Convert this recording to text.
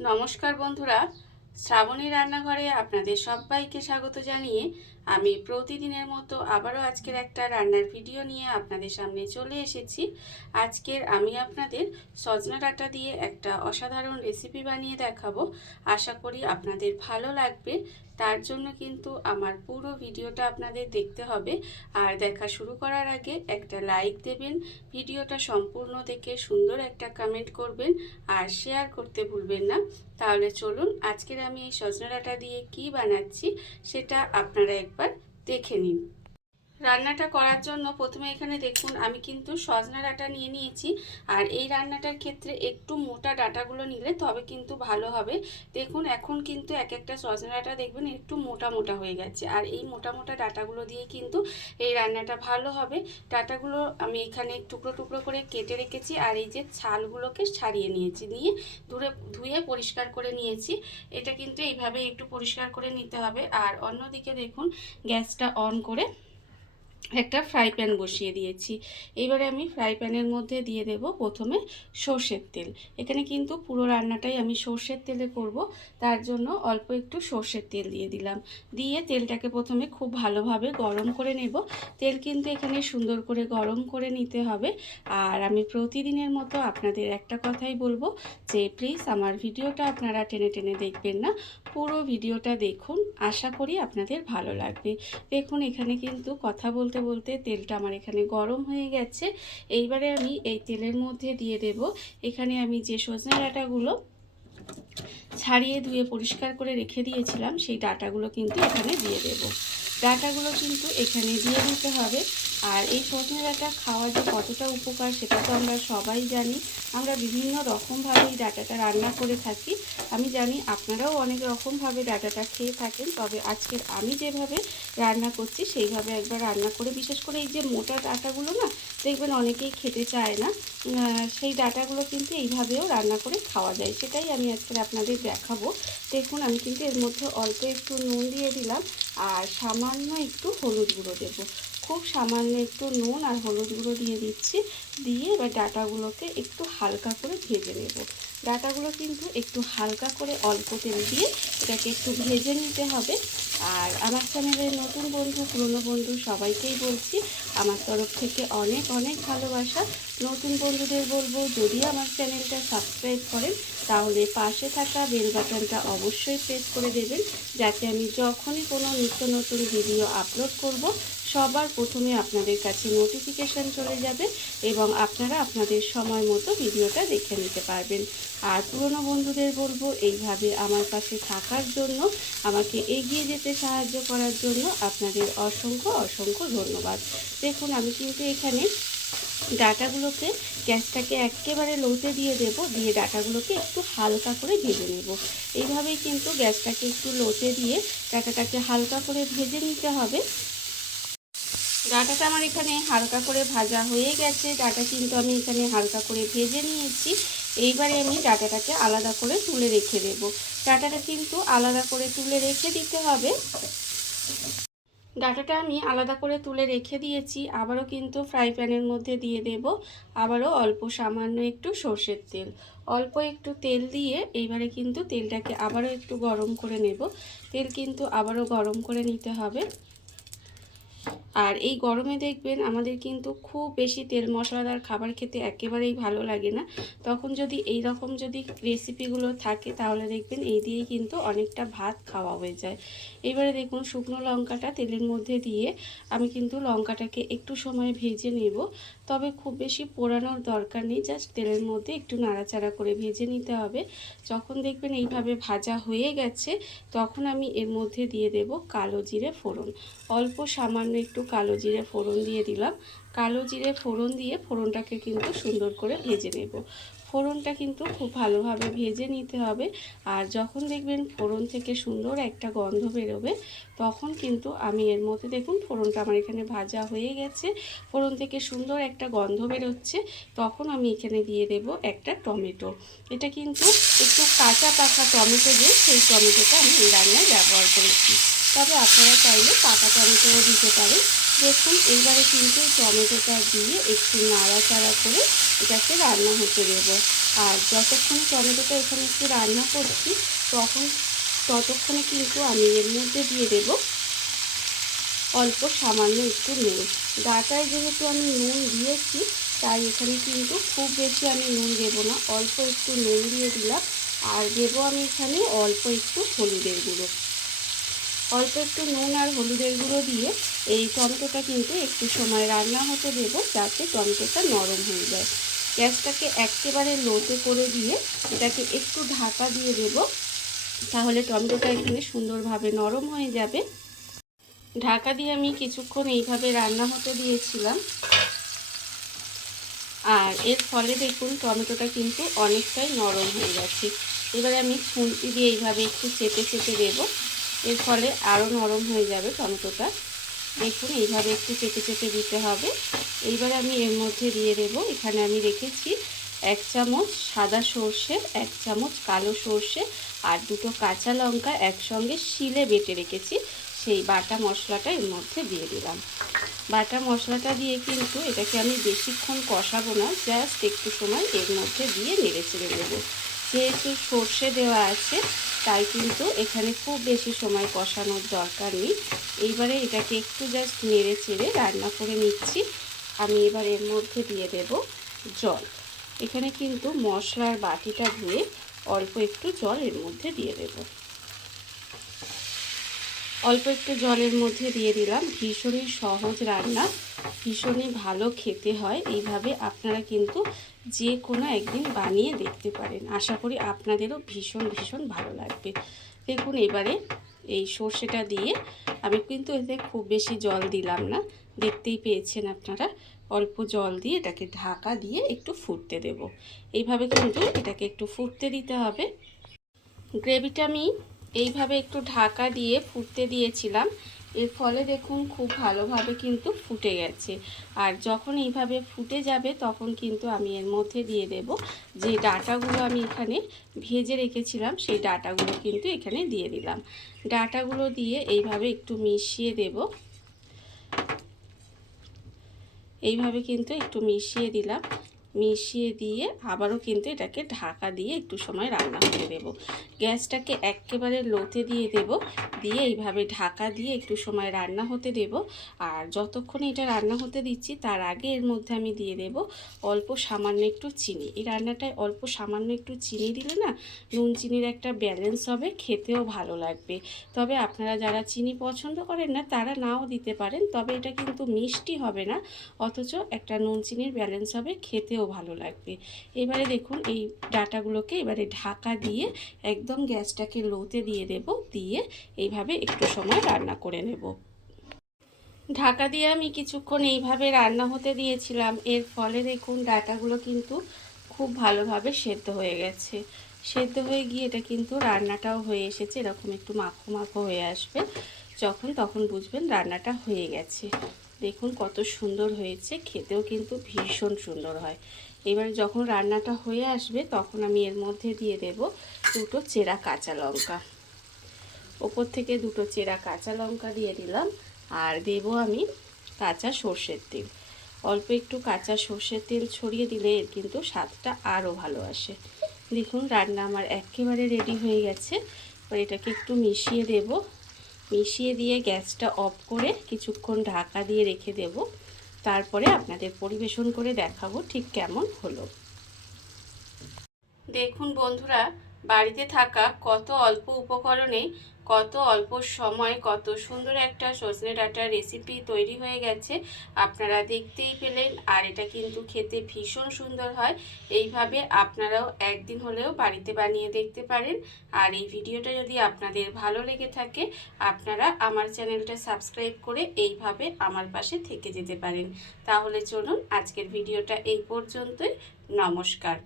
নমস্কার বন্ধুরা, শ্রাবণী রান্নাঘরে আপনাদের সবাইকে স্বাগত জানিয়ে আমি প্রতিদিনের মতো আবারও আজকের একটা রান্নার ভিডিও নিয়ে আপনাদের সামনে চলে এসেছি। আজকের আমি আপনাদের সজনা ডাঁটা দিয়ে একটা অসাধারণ রেসিপি বানিয়ে দেখাবো। আশা করি আপনাদের ভালো লাগবে। তার জন্য কিন্তু আমার পুরো ভিডিওটা আপনাদের দেখতে হবে। আর দেখা শুরু করার আগে একটা লাইক দেবেন, ভিডিওটা সম্পূর্ণ দেখে সুন্দর একটা কমেন্ট করবেন আর শেয়ার করতে ভুলবেন না। তাহলে চলুন আজকের আমি এই সজনা ডাঁটা দিয়ে কি বানাচ্ছি সেটা আপনারা একবার দেখে নিন। রান্নাটা করার জন্য প্রথমে এখানে দেখুন আমি কিন্তু সজনা ডাঁটা নিয়ে নিয়েছি। আর এই রান্নাটার ক্ষেত্রে একটু মোটা ডাঁটাগুলো নিলে তবে কিন্তু ভালো হবে। দেখুন এখন কিন্তু এক একটা সজনা ডাঁটা দেখবেন একটু মোটা মোটা হয়ে গেছে, আর এই মোটা মোটা ডাঁটাগুলো দিয়ে কিন্তু এই রান্নাটা ভালো হবে। ডাঁটাগুলো আমি এখানে টুকরো টুকরো করে কেটে রেখেছি, আর এই যে ছালগুলোকে ছাড়িয়ে নিয়েছি, নিয়ে ধুয়ে পরিষ্কার করে নিয়েছি। এটা কিন্তু এইভাবে একটু পরিষ্কার করে নিতে হবে। আর অন্যদিকে দেখুন গ্যাসটা অন করে একটা ফ্রাই প্যান বসিয়ে দিয়েছি। এবারে আমি ফ্রাই প্যানের মধ্যে দিয়ে দেব প্রথমে সর্ষের তেল। এখানে কিন্তু পুরো রান্নাটাই আমি সর্ষের তেলে করব, তার জন্য অল্প একটু সর্ষের তেল দিয়ে দিলাম। দিয়ে তেলটাকে প্রথমে খুব ভালোভাবে গরম করে নেব। তেল কিন্তু এখানে সুন্দর করে গরম করে নিতে হবে। আর আমি প্রতিদিনের মতো আপনাদের একটা কথাই বলবো যে প্লিজ আমার ভিডিওটা আপনারা টেনে টেনে দেখবেন না, পুরো ভিডিওটা দেখুন, আশা করি আপনাদের ভালো লাগবে। দেখুন এখানে কিন্তু কথা বলতে বলতে তেলটা আমার এখানে গরম হয়ে গেছে। এইবারে আমি এই তেলের মধ্যে দিয়ে দেব এখানে আমি যে সজনে ডাঁটাগুলো ছাড়িয়ে ধুয়ে পরিষ্কার করে রেখে দিয়েছিলাম সেই ডাঁটাগুলো কিন্তু এখানে দিয়ে দেব। ডাঁটাগুলো কিন্তু এখানে দিয়ে দিতে হবে। আর এই সজনে ডাঁটা খাওয়া যে কতটা উপকার সেটা তো আমরা সবাই জানি। আমরা বিভিন্ন রকমভাবে এই ডাঁটাটা রান্না করে থাকি। আমি জানি আপনারাও অনেক রকমভাবে ডাঁটাটা খেয়ে থাকেন, তবে আজকের আমি যেভাবে রান্না করছি সেইভাবে একবার রান্না করে, বিশেষ করে এই যে মোটা ডাঁটাগুলো না দেখবেন অনেকেই খেতে চায় না, সেই ডাঁটাগুলো কিন্তু এইভাবেও রান্না করে খাওয়া যায়, সেটাই আমি আজকে আপনাদের দেখাবো। দেখুন আমি কিন্তু এর মধ্যে অল্প একটু নুন দিয়ে দিলাম আর সামান্য একটু হলুদ গুঁড়ো দেবো। খুব সামান্য একটু নুন আর হলুদ গুঁড়ো দিয়ে দিচ্ছি। দিয়ে এবার ডাঁটাগুলোকে একটু হালকা করে ভেজে নেব। ডাঁটাগুলো কিন্তু একটু হালকা করে অল্প তেল দিয়ে এটাকে একটু ভেজে নিতে হবে। আর আমার চ্যানেলের নতুন বন্ধু পুরনো বন্ধু সবাইকেই বলছি আমার তরফ থেকে অনেক অনেক ভালোবাসা। নতুন বন্ধুদের বলবো যদি আমার চ্যানেলটা সাবস্ক্রাইব করেন তাহলে পাশে থাকা বেল বাটনটা অবশ্যই প্রেস করে দেবেন, যাতে আমি যখনই কোনো নিত্য নতুন ভিডিও আপলোড করব সবার প্রথমে আপনাদের কাছে নোটিফিকেশান চলে যাবে এবং আপনারা আপনাদের সময় মতো ভিডিওটা দেখে নিতে পারবেন। আর পুরনো বন্ধুদের বলবো এইভাবে আমার পাশে থাকার জন্য, আমাকে এগিয়ে যেতে সাহায্য করার জন্য আপনাদের অসংখ্য অসংখ্য ধন্যবাদ। দেখুন আমি কিন্তু এখানে ডাঁটাগুলোকে গ্যাসটাকে একেবারে লোতে দিয়ে দেব, দিয়ে ডাঁটাগুলোকে একটু হালকা করে ভেজে নেব। এইভাবেই কিন্তু গ্যাসটাকে একটু লোতে দিয়ে ডাঁটাটাকে হালকা করে ভেজে নিতে হবে। ডাঁটাটা আমার এখানে হালকা করে ভাজা হয়ে গেছে, ডাঁটা কিন্তু আমি এখানে হালকা করে ভেজে নিয়েছি। এইবারে আমি ডাঁটাটাকে আলাদা করে তুলে রেখে দেব। ডাঁটাটা কিন্তু আলাদা করে তুলে রেখে দিতে হবে। ডাঁটাটা আমি আলাদা করে তুলে রেখে দিয়েছি। আবারও কিন্তু ফ্রাই প্যানের মধ্যে দিয়ে দেব আবারও অল্প সামান্য একটু সর্ষের তেল। অল্প একটু তেল দিয়ে এইবারে কিন্তু তেলটাকে আবারও একটু গরম করে নেব। তেল কিন্তু আবারও গরম করে নিতে হবে। আর এই গরমে দেখবেন আমাদের কিন্তু খুব বেশি তেল মশলাদার খাবার খেতে একেবারেই ভালো লাগে না। তখন যদি এই রকম যদি রেসিপিগুলো থাকে তাহলে দেখবেন এই দিয়েই কিন্তু অনেকটা ভাত খাওয়া হয়ে যায়। এবারে দেখুন শুকনো লঙ্কাটা তেলের মধ্যে দিয়ে আমি কিন্তু লঙ্কাটাকে একটু সময় ভেজে নেব। তবে খুব বেশি পোড়ানোর দরকার নেই, জাস্ট তেলের মধ্যে একটু নাড়াচাড়া করে ভেজে নিতে হবে। যখন দেখবেন এইভাবে ভাজা হয়ে গেছে তখন আমি এর মধ্যে দিয়ে দেব কালো জিরে ফোড়ন। অল্প সামান্য একটু কালো জিরে ফোড়ন দিয়ে দিলাম। কালো জিরে ফোড়ন দিয়ে ফোড়নটাকে কিন্তু সুন্দর করে ভেজে নেব। ফোড়নটা কিন্তু খুব ভালোভাবে ভেজে নিতে হবে। আর যখন দেখবেন ফোড়ন থেকে সুন্দর একটা গন্ধ বেরোবে তখন কিন্তু আমি এর মধ্যে, দেখুন ফোড়নটা আমার এখানে ভাজা হয়ে গেছে, ফোড়ন থেকে সুন্দর একটা গন্ধ বেরোচ্ছে, তখন আমি এখানে দিয়ে দেব একটা টমেটো। এটা কিন্তু একটু কাঁচা পাকা টমেটো দিয়ে সেই টমেটোটা আমি এই রান্নায় ব্যবহার করেছি, তবে আপনারা চাইলে পাকা টমেটোও দিতে পারেন। দেখুন এইবারে কিন্তু টমেটোটা দিয়ে একটু নাড়াচাড়া করে এটাকে রান্না হতে দেবো। আর যতক্ষণ টমেটোটা এখানে একটু রান্না করছি ততক্ষণে কিন্তু আমি এর মধ্যে দিয়ে দেব অল্প সামান্য একটু নুন। ডাঁটায় যেহেতু আমি নুন দিয়েছি তাই এখানে কিন্তু খুব বেশি আমি নুন দেবো না, অল্প একটু নুন দিয়ে দিলাম। আর দেবো আমি এখানে অল্প একটু হলুদের গুঁড়ো। অল্প একটু নুন আর হলুদের গুঁড়ো দিয়ে এই টমেটোটা কিন্তু একটু সময় রান্না হতে দেবো যাতে টমেটোটা নরম হয়ে যায়। গ্যাসটাকে একেবারে লোতে করে দিয়ে এটাকে একটু ঢাকা দিয়ে দেবো, তাহলে টমেটোটা এখানে সুন্দরভাবে নরম হয়ে যাবে। ঢাকা দিয়ে আমি কিছুক্ষণ এইভাবে রান্না হতে দিয়েছিলাম, আর এর ফলে দেখুন টমেটোটা কিন্তু অনেকটাই নরম হয়ে গেছে। এবারে আমি খুন্তি দিয়ে এইভাবে একটু চেপে চেপে দেবো, এর ফলে আরও নরম হয়ে যাবে টমেটোটা। দেখুন এইভাবে একটু চেপে চেপে দিতে হবে। এইবারে আমি এর মধ্যে দিয়ে দেবো, এখানে আমি রেখেছি 1 চামচ সাদা সর্ষে, 1 চামচ কালো সর্ষে আর 2টো কাঁচা লঙ্কা একসঙ্গে শিলে বেটে রেখেছি। সেই বাটা মশলাটা এর মধ্যে দিয়ে দিলাম। বাটা মশলাটা দিয়ে কিন্তু এটাকে আমি বেশিক্ষণ কষাবো না, জাস্ট একটু সময় এর মধ্যে দিয়ে নেড়ে চেড়ে নেবো। যেহেতু সর্ষে দেওয়া আছে তাই কিন্তু এখানে খুব বেশি সময় কষানোর দরকার নেই। এইবারে এটাকে একটু জাস্ট নেড়ে চেড়ে রান্না করে নিচ্ছি। আমি এবার এর মধ্যে দিয়ে দেব জল। এখানে কিন্তু মশলার বাটিটা ধুয়ে অল্প একটু জল এর মধ্যে দিয়ে দেব। অল্প একটু জলের মধ্যে দিয়ে দিলাম। ভীষণই সহজ রান্না, ভীষণই ভালো খেতে হয়। এইভাবে আপনারা কিন্তু যে কোনো একদিন বানিয়ে দেখতে পারেন, আশা করি আপনাদেরও ভীষণ ভীষণ ভালো লাগবে। দেখুন এবারে এই সর্ষেটা দিয়ে আমি কিন্তু এতে খুব বেশি জল দিলাম না, দেখতেই পেয়েছেন আপনারা। অল্প জল দিয়ে এটাকে ঢাকা দিয়ে একটু ফুটতে দেব। এইভাবে কিন্তু এটাকে একটু ফুটতে দিতে হবে। গ্রেভিটা আমি এইভাবে একটু ঢাকা দিয়ে ফুটতে দিয়েছিলাম, এর ফলে দেখুন খুব ভালোভাবে কিন্তু ফুটে গেছে। আর যখন এইভাবে ফুটে যাবে তখন কিন্তু আমি এর মধ্যে দিয়ে দেব যে ডাঁটাগুলো আমি এখানে ভেজে রেখেছিলাম, সেই ডাঁটাগুলো কিন্তু এখানে দিয়ে দিলাম। ডাঁটাগুলো দিয়ে এইভাবে একটু মিশিয়ে দেব। এইভাবে কিন্তু একটু মিশিয়ে দিলাম। মিশিয়ে দিয়ে আবারও কিন্তু এটাকে ঢাকা দিয়ে একটু সময় রান্না হতে দেব। গ্যাসটাকে একেবারে লোতে দিয়ে দেব, দিয়ে এইভাবে ঢাকা দিয়ে একটু সময় রান্না হতে দেব। আর যতক্ষণ এটা রান্না হতে দিচ্ছি তার আগে এর মধ্যে আমি দিয়ে দেব অল্প সামান্য একটু চিনি। এই রান্নাটায় অল্প সামান্য একটু চিনি দিলে না নুন চিনির একটা ব্যালেন্স হবে, খেতেও ভালো লাগবে। তবে আপনারা যারা চিনি পছন্দ করেন না তারা নাও দিতে পারেন, তবে এটা কিন্তু মিষ্টি হবে না, অথচ একটা নুন চিনির ব্যালেন্স হবে, খেতেও ভালো লাগবে। এবারে দেখুন এই ডাঁটাগুলোকে এবারে ঢাকা দিয়ে একদম গ্যাসটাকে লোতে দিয়ে দেব, দিয়ে এইভাবে একটু সময় রান্না করে নেব। ঢাকা দিয়ে আমি কিছুক্ষণ এইভাবে রান্না হতে দিয়েছিলাম, এর ফলে দেখুন ডাঁটাগুলো কিন্তু খুব ভালোভাবে সেদ্ধ হয়ে গেছে। সেদ্ধ হয়ে গিয়ে এটা কিন্তু রান্নাটাও হয়ে এসেছে, এরকম একটু মাখো মাখো হয়ে আসবে তখন বুঝবেন রান্নাটা হয়ে গেছে। দেখুন কত সুন্দর হয়েছে, খেতেও কিন্তু ভীষণ সুন্দর হয়। এবার যখন রান্নাটা হয়ে আসবে তখন আমি এর মধ্যে দিয়ে দেব 2টো চেরা কাঁচা লঙ্কা। ওপর থেকে 2টো চেরা কাঁচা লঙ্কা দিয়ে দিলাম। আর দেব আমি কাঁচা সর্ষের তেল। অল্প একটু কাঁচা সর্ষের তেল ছড়িয়ে দিলে এর কিন্তু স্বাদটা আরও ভালো আসে। দেখুন রান্না আমার একেবারে রেডি হয়ে গেছে। এবার এটাকে একটু মিশিয়ে দেব। মিশিয়ে দিয়ে গ্যাসটা অফ করে কিছুক্ষণ ঢাকা দিয়ে রেখে দেব। তারপরে আপনাদের পরিবেশন করে দেখাবো ঠিক কেমন হলো। দেখুন বন্ধুরা, বাড়িতে থাকা কত অল্প উপকরণে কত অল্প সময় কত সুন্দর একটা সজনে ডাঁটার রেসিপি তৈরি হয়ে গেছে, আপনারা দেখতেই পেলেন। আর এটা কিন্তু খেতে ভীষণ সুন্দর হয়। এইভাবে আপনারাও একদিন হলেও বাড়িতে বানিয়ে দেখতে পারেন। আর এই ভিডিওটা যদি আপনাদের ভালো লেগে থাকে আপনারা আমার চ্যানেলটা সাবস্ক্রাইব করে এইভাবে আমার পাশে থেকে যেতে পারেন। তাহলে চলুন আজকের ভিডিওটা এই পর্যন্তই। নমস্কার।